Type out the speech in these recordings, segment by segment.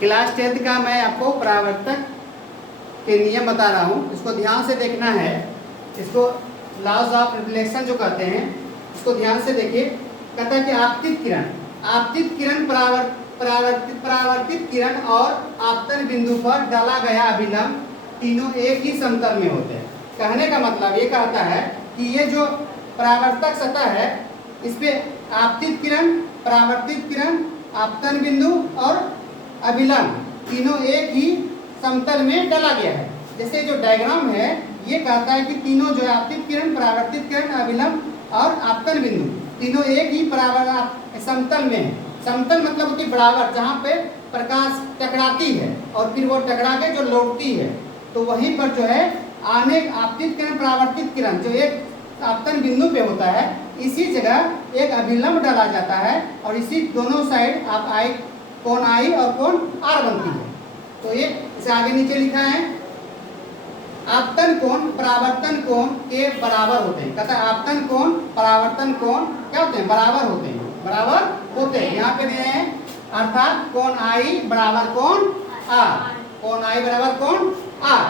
Class 10th का मैं आपको परावर्तक के नियम बता रहा हूँ, इसको ध्यान से देखना है। इसको लॉज ऑफ रिफ्लेक्शन जो कहते हैं, इसको ध्यान से देखिए। कहता है कि आपतित किरण परावर्तित किरण और आपतन बिंदु पर डाला गया अभिलंब तीनों एक ही समतल में होते हैं। कहने का मतलब ये कहता है कि ये जो परावर्तक सतह है, इस पे आपतित किरण, परावर्तित किरण, आपतन बिंदु और अभिलंब तीनों एक ही समतल में डाला गया है। जैसे जो डायग्राम है ये कहता है कि तीनों जो है आपतित किरण, परावर्तित किरण, अभिलंब और आपतन बिंदु तीनों एक ही समतल में है। समतल मतलब होती बराबर, जहाँ पे प्रकाश टकराती है और फिर वो टकरा के जो लौटती है, तो वहीं पर जो है आने आपतित किरण, परावर्तित किरण जो एक आपतन बिंदु पे होता है, इसी जगह एक अभिलंब डाला जाता है और इसी दोनों साइड आप आई कोण आई और कोण आर बनती है। तो ये इसे आगे नीचे लिखा है, आपतन कोण परावर्तन कोण के बराबर होते हैं। कहता है आपतन कोण परावर्तन कोण क्या होते हैं? बराबर होते हैं, बराबर होते हैं। यहाँ पे दिए हैं अर्थात कोण आई बराबर कोण आर, कोण आई बराबर कोण आर।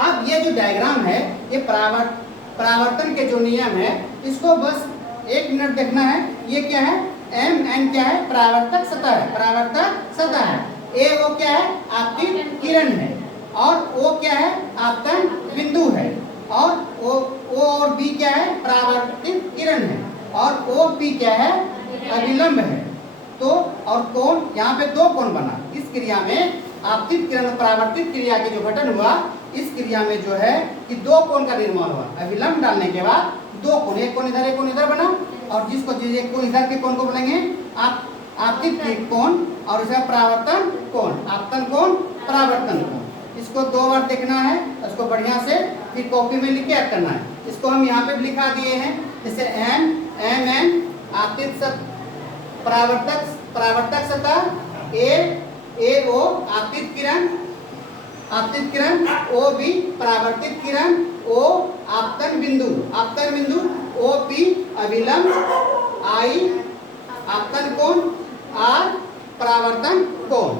अब ये जो डायग्राम है, ये परावर्तन के जो नियम है, इसको बस 1 मिनट देखना है। ये क्या है? एम एन क्या है? परावर्तक सतह है, परावर्तक सतह है। ए वो क्या है? आपतित किरण है। और ओ क्या है? आपतन बिंदु है। और ओ और बी क्या है? परावर्तित किरण है। और ओ पी क्या है? अभिलंब है। तो और कोण, यहाँ पे 2 कोण बना। इस क्रिया में आपतित किरण और परावर्तित क्रिया के जो गठन हुआ, इस क्रिया में जो है कि 2 कोण का निर्माण हुआ। अभिलंब डालने के बाद 2 कोण, एक कोण इधर, एक कोण इधर बना। और जिसको एक कोण इधर के कोण को बोलेंगे आपतित कोण और इसका परावर्तन कोण, आपतन कोण, परावर्तन कोण। इसको 2 बार देखना है, इसको बढ़िया से फिर कॉपी में लिख के याद करना है। इसको हम यहाँ पे लिखा दिए हैं, जैसे एम एम एन आपतित परावर्तक सतह, ए ओ आपतित किरण, ओ बी परावर्तित किरण, ओ आपतन बिंदु, ओ पी अभिलंब, आई आपतन कोण, आर परावर्तन कोण।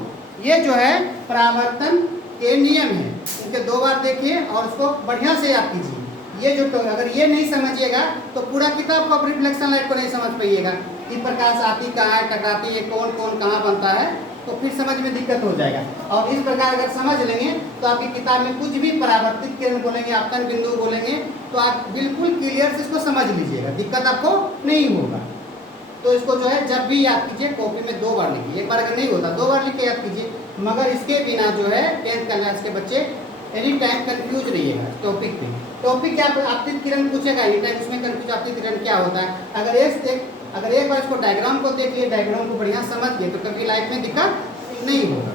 ये जो है परावर्तन के नियम है। इनके 2 बार देखिए और उसको बढ़िया से याद कीजिए। ये जो अगर ये नहीं समझिएगा तो पूरा किताब को रिफ्लेक्शन लाइट को नहीं समझ पाइएगा कि प्रकाश आती कहाँ है, टकराती है, कौन कहाँ बनता है, तो फिर समझ में दिक्कत हो जाएगा। और इस प्रकार अगर समझ लेंगे तो आपकी किताब में कुछ भी परावर्तित किरण बोलेंगे, आपतन बिंदु बोलेंगे, तो आप बिल्कुल क्लियर से इसको समझ लीजिएगा, दिक्कत आपको नहीं होगा। तो इसको जो है जब भी याद कीजिए, कॉपी में 2 बार लिखिए। एक बार अगर नहीं होता 2 बार लिख के याद कीजिए। मगर इसके बिना जो है 10th क्लास के बच्चे एनी टाइम कंफ्यूज रहिएगा टॉपिक पे। टॉपिक क्या आपतित किरण पूछेगा एनी टाइम, उसमें कंफ्यूज आपतित किरण क्या होता है। अगर एक बार इसको डायग्राम को देख लिए, डायग्राम को बढ़िया समझ लिए, तो कभी लाइफ में दिक्कत नहीं होगा।